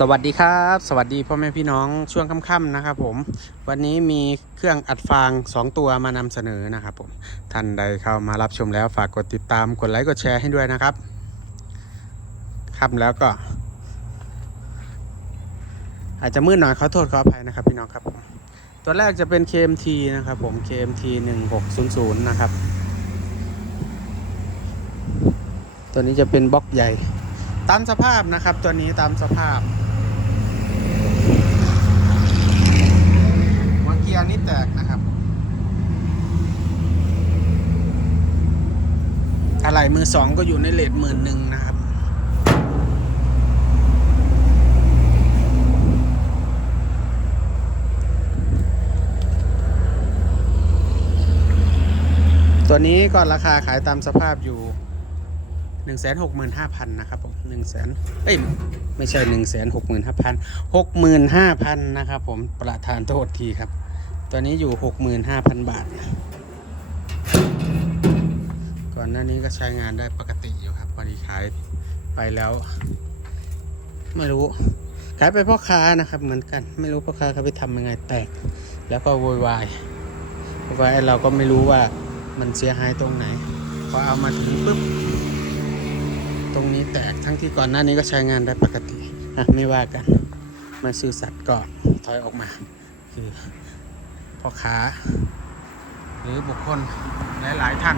สวัสดีครับ สวัสดีพ่อแม่พี่น้องช่วงค่ำๆนะครับผม วันนี้มีเครื่องอัดฟาง 2 ตัวมานำเสนอนะครับผมท่านใดเข้ามารับชมแล้วฝากกดติดตามกดไลค์กดแชร์ให้ด้วยนะครับค่ำแล้วก็ อาจจะมืดหน่อยขอโทษขออภัยนะครับพี่น้องครับผมตัวแรกจะเป็น KMT นะครับผม KMT 1600นะครับตัวนี้จะเป็นบล็อกใหญ่ตามสภาพนะครับตัวนี้ตามสภาพ หัวเกียร์นี่แตกนะครับายมือสองก็อยู่ในเลทหมื่นหนึ่งนะครับ ตัวนี้ก็ราคาขายตามสภาพอยู่หนึ่งแสนหกหมื่นห้าพันนะครับผมหนึ่งแสนเอ้ย ไม่ใช่หนึ่งแสนหกหมื่นห้าพันหกหมื่นห้าพันนะครับผมประทานโทษทีครับ ตัวนี้อยู่หกหมื่นห้าพันบาท อนหน้านี้ก็ใช้งานได้ปกติอยู่ครับพอดีขายไปแล้ว ไม่รู้ ขายไปพ่อค้านะครับ เหมือนกัน ไม่รู้พ่อค้าเขาไปทำยังไงแตก แล้วก็โวยวายโวยวายเราก็ไม่รู้ว่ามันเสียหายตรงไหน พอเอามาถึงปุ๊บ ตรงนี้แตกทั้งที่ก่อนหน้านี้ก็ใช้งานได้ปกติอะไม่ว่ากัน มาซื้อสัตว์ก่อนถอยออกมา คือพ่อค้า หรือบุคคลหลาย ๆ ท่าน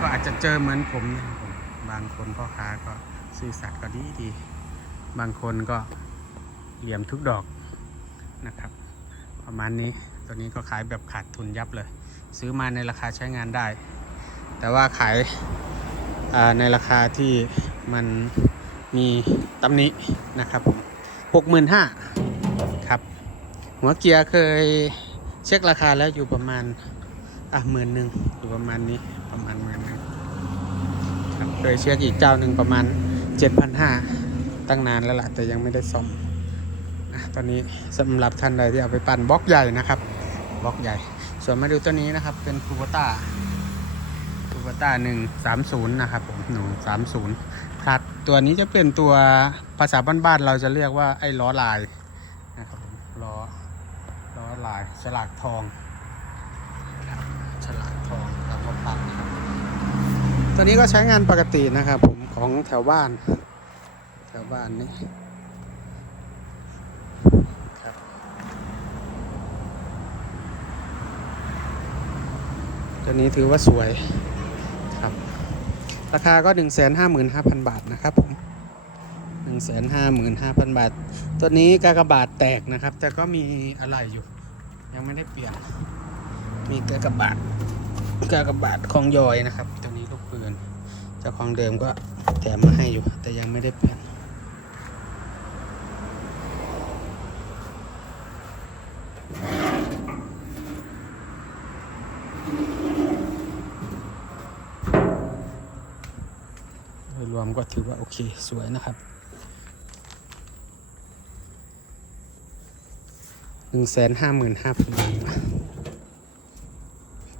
ก็อาจจะเจอเหมือนผมนะครับผมบางคนพ่อค้าก็ซื้อสัตว์ก็ดีดี บางคนก็เหลี่ยมทุกดอกนะครับ ประมาณนี้ตัวนี้ก็ขายแบบขาดทุนยับเลย ซื้อมาในราคาใช้งานได้ แต่ว่าขายในราคาที่มันมีตำหนินะครับผมหกหมื่นห้าครับหัวเกียร์เคยเช็คราคาแล้วอยู่ประมาณอะหมื่นหนึ่งอยู่ประมาณนี้ ประมาณหมื่นครับเคยเช็คอีกเจ้าหนึ่งประมาณเจ็ดพันห้าตั้งนานแล้วล่ะแต่ยังไม่ได้ซ่อมอะตอนนี้สำหรับท่านใดที่เอาไปปั่นบล็อกใหญ่นะครับบล็อกใหญ่ ส่วนมาดูตัวนี้นะครับเป็นคูโบต้าคูปต้าหนึ่งสามศูนย์นะครับผมหนูสามศูนย์ครับตัวนี้จะเป็นตัวภาษาบ้านๆเราจะเรียกว่าไอ้ล้อลายนะครับล้อล้อลายฉลากทองครับฉลากทองแล้วก็ปัดนะครับ ตัวนี้ก็ใช้งานปกตินะครับผมของแถวบ้าน แถวบ้านนี่ครับตัวนี้ถือว่าสวยครับ ราคาก็ 1 5 5 0 0 0 บาทนะครับผม1 5 5 0 0 0 บาท ตัวนี้กากบาทแตกนะครับ แต่ก็มีอะไรอยู่ ยังไม่ได้เปลี่ยน มีกากบาทกากบาทของยอยนะครับตัวนี้ เจ้าของเดิมก็แถมมาให้อยู่ แต่ยังไม่ได้เปลี่ยนรวมก็ถือว่าโอเคสวยนะครับหนึ่งแสนห้าหมื่นห้าพันบาท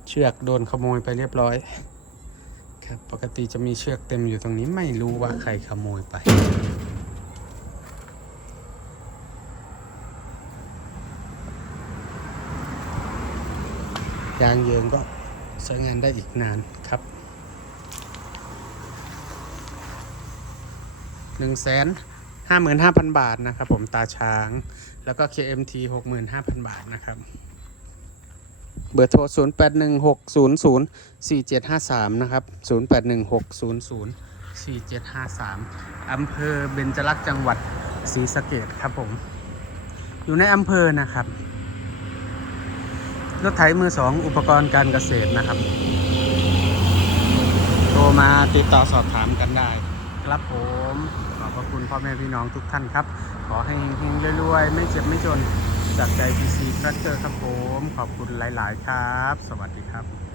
เชือกโดนขโมยไปเรียบร้อย ครับ ปกติจะมีเชือกเต็มอยู่ตรงนี้ไม่รู้ว่าใครขโมยไป ยางเยิงก็ใช้งานได้อีกนานครับหนึ่งแสนห้าหมื่นห้าพันบาทนะครับผมตาช้าง แล้วก็ KMT หกหมื่นห้าพันบาทนะครับ เบอร์โทร 0 8 1 6 0 0 4 7 5 3 นะครับ 0 8 1 6 0 0 4 7 5 3 อำเภอเบญจรักษ์จังหวัดศรีสะเกดครับผม อยู่ในอำเภอนะครับ รถไถมือสองอุปกรณ์การเกษตรนะครับ โทรมาติดต่อสอบถามกันได้ ครับผม ขอบพระคุณพ่อแม่พี่น้องทุกท่านครับ ขอให้เฮงๆรวยๆ ไม่เจ็บไม่จน จากใจ PC ครัตเตอร์ครับผม ขอบคุณหลาย ๆ ครับ สวัสดีครับ